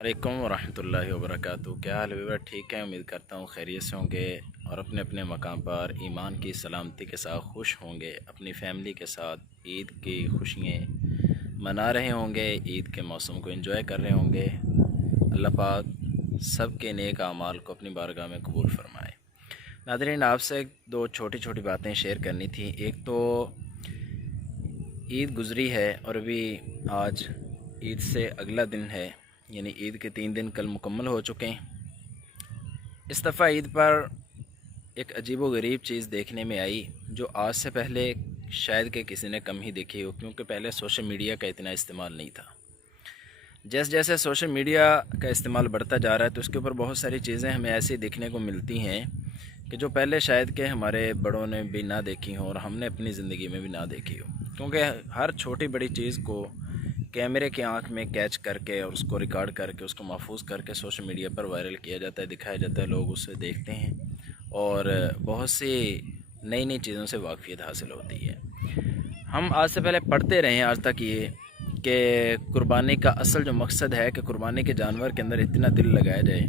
علیکم ورحمۃ اللہ وبرکاتہ۔ کیا حال ہے؟ ٹھیک ہے، امید کرتا ہوں خیریت سے ہوں گے اور اپنے اپنے مقام پر ایمان کی سلامتی کے ساتھ خوش ہوں گے، اپنی فیملی کے ساتھ عید کی خوشیاں منا رہے ہوں گے، عید کے موسم کو انجوائے کر رہے ہوں گے۔ اللہ پاک سب کے نیک اعمال کو اپنی بارگاہ میں قبول فرمائے۔ ناظرین، آپ سے دو چھوٹی چھوٹی باتیں شیئر کرنی تھیں۔ ایک تو عید گزری ہے اور ابھی آج عید سے اگلا دن ہے، یعنی عید کے 3 دن کل مکمل ہو چکے ہیں۔ اس دفعہ عید پر ایک عجیب و غریب چیز دیکھنے میں آئی جو آج سے پہلے شاید کہ کسی نے کم ہی دیکھی ہو، کیونکہ پہلے سوشل میڈیا کا اتنا استعمال نہیں تھا۔ جیسے جیسے سوشل میڈیا کا استعمال بڑھتا جا رہا ہے تو اس کے اوپر بہت ساری چیزیں ہمیں ایسی دیکھنے کو ملتی ہیں کہ جو پہلے شاید کہ ہمارے بڑوں نے بھی نہ دیکھی ہوں اور ہم نے اپنی زندگی میں بھی نہ دیکھی ہو، کیونکہ ہر چھوٹی بڑی چیز کو کیمرے کی آنکھ میں کیچ کر کے اور اس کو ریکارڈ کر کے اس کو محفوظ کر کے سوشل میڈیا پر وائرل کیا جاتا ہے، دکھایا جاتا ہے، لوگ اسے دیکھتے ہیں اور بہت سی نئی نئی چیزوں سے واقفیت حاصل ہوتی ہے۔ ہم آج سے پہلے پڑھتے رہے ہیں آج تک یہ کہ قربانی کا اصل جو مقصد ہے کہ قربانی کے جانور کے اندر اتنا دل لگایا جائے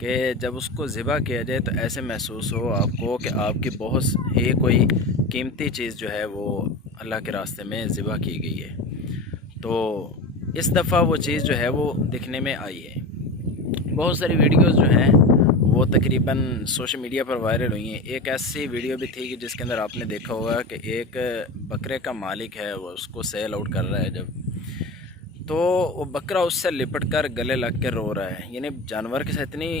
کہ جب اس کو ذبح کیا جائے تو ایسے محسوس ہو آپ کو کہ آپ کی بہت ہی کوئی قیمتی چیز جو ہے وہ اللہ کے راستے میں ذبح کی گئی ہے۔ تو اس دفعہ وہ چیز جو ہے وہ دکھنے میں آئی ہے۔ بہت ساری ویڈیوز جو ہیں وہ تقریباً سوشل میڈیا پر وائرل ہوئی ہیں۔ ایک ایسی ویڈیو بھی تھی کہ جس کے اندر آپ نے دیکھا ہوگا کہ ایک بکرے کا مالک ہے، وہ اس کو سیل آؤٹ کر رہا ہے جب، تو وہ بکرا اس سے لپٹ کر گلے لگ کے رو رہا ہے۔ یعنی جانور کے ساتھ اتنی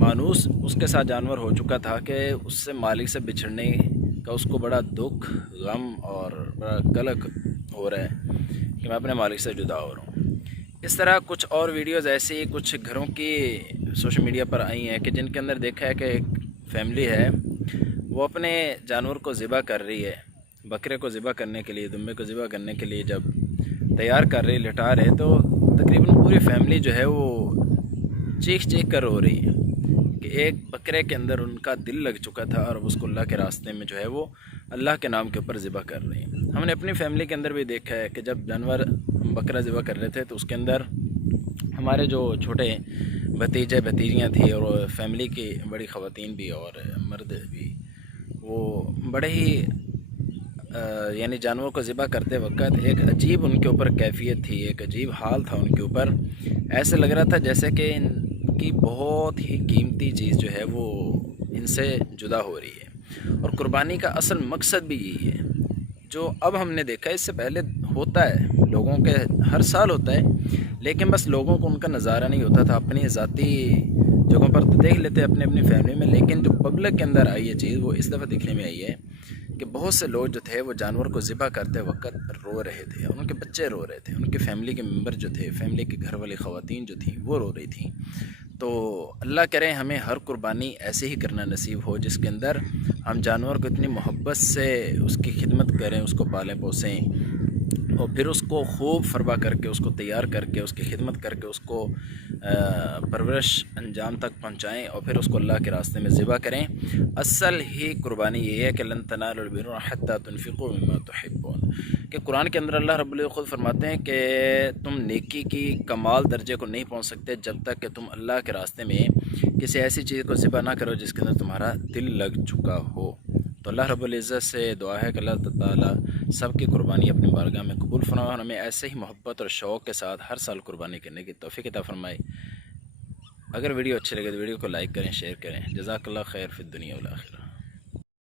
مانوس اس کے ساتھ جانور ہو چکا تھا کہ اس سے مالک سے بچھڑنے کا اس کو بڑا دکھ، غم اور بڑا قلق ہو رہا ہے کہ میں اپنے مالک سے جدا ہو رہا ہوں۔ اس طرح کچھ اور ویڈیوز ایسی کچھ گھروں کی سوشل میڈیا پر آئی ہیں کہ جن کے اندر دیکھا ہے کہ ایک فیملی ہے، وہ اپنے جانور کو ذبح کر رہی ہے، بکرے کو ذبح کرنے کے لیے، دمبے کو ذبح کرنے کے لیے جب تیار کر رہی، لٹا رہے، تو تقریباً پوری فیملی جو ہے وہ چیخ چیخ کر رو رہی ہے کہ ایک بکرے کے اندر ان کا دل لگ چکا تھا اور اس کو اللہ کے راستے میں جو ہے وہ اللہ کے نام کے اوپر ذبح کر رہے ہیں۔ ہم نے اپنی فیملی کے اندر بھی دیکھا ہے کہ جب جانور بکرا ذبح کر رہے تھے تو اس کے اندر ہمارے جو چھوٹے بھتیجے بھتیجیاں تھیں اور فیملی کی بڑی خواتین بھی اور مرد بھی، وہ بڑے ہی یعنی جانور کو ذبح کرتے وقت ایک عجیب ان کے اوپر کیفیت تھی، ایک عجیب حال تھا ان کے اوپر۔ ایسے لگ رہا تھا جیسے کہ ان کی بہت ہی قیمتی چیز جو ہے وہ ان سے جدا ہو رہی ہے، اور قربانی کا اصل مقصد بھی یہی ہے جو اب ہم نے دیکھا ہے۔ اس سے پہلے ہوتا ہے، لوگوں کے ہر سال ہوتا ہے، لیکن بس لوگوں کو ان کا نظارہ نہیں ہوتا تھا، اپنی ذاتی جگہوں پر تو دیکھ لیتے اپنے اپنی فیملی میں، لیکن جو پبلک کے اندر آئی ہے چیز وہ اس دفعہ دکھنے میں آئی ہے کہ بہت سے لوگ جو تھے وہ جانور کو ذبح کرتے وقت رو رہے تھے، ان کے بچے رو رہے تھے، ان کے فیملی کے ممبر جو تھے، فیملی کے گھر والی خواتین جو تھیں وہ رو رہی تھیں۔ تو اللہ کرے ہمیں ہر قربانی ایسے ہی کرنا نصیب ہو جس کے اندر ہم جانور کو اتنی محبت سے اس کی خدمت کریں، اس کو پالیں پوسیں اور پھر اس کو خوب فربا کر کے، اس کو تیار کر کے، اس کی خدمت کر کے، اس کو پرورش انجام تک پہنچائیں اور پھر اس کو اللہ کے راستے میں ذبح کریں۔ اصل ہی قربانی یہ ہے کہ لن تنالوا البر حتی تنفقوا مما تحبون، کہ قرآن کے اندر اللہ رب العزت خود فرماتے ہیں کہ تم نیکی کی کمال درجے کو نہیں پہنچ سکتے جب تک کہ تم اللہ کے راستے میں کسی ایسی چیز کو ذبح نہ کرو جس کے اندر تمہارا دل لگ چکا ہو۔ تو اللہ رب العزت سے دعا ہے کہ اللہ تعالیٰ سب کی قربانی اپنی بارگاہ میں قبول فرمائے اور ہمیں ایسے ہی محبت اور شوق کے ساتھ ہر سال قربانی کرنے کی توفیق عطا فرمائے۔ اگر ویڈیو اچھی لگے تو ویڈیو کو لائک کریں، شیئر کریں۔ جزاک اللہ خیر فی الدنیا والآخرہ۔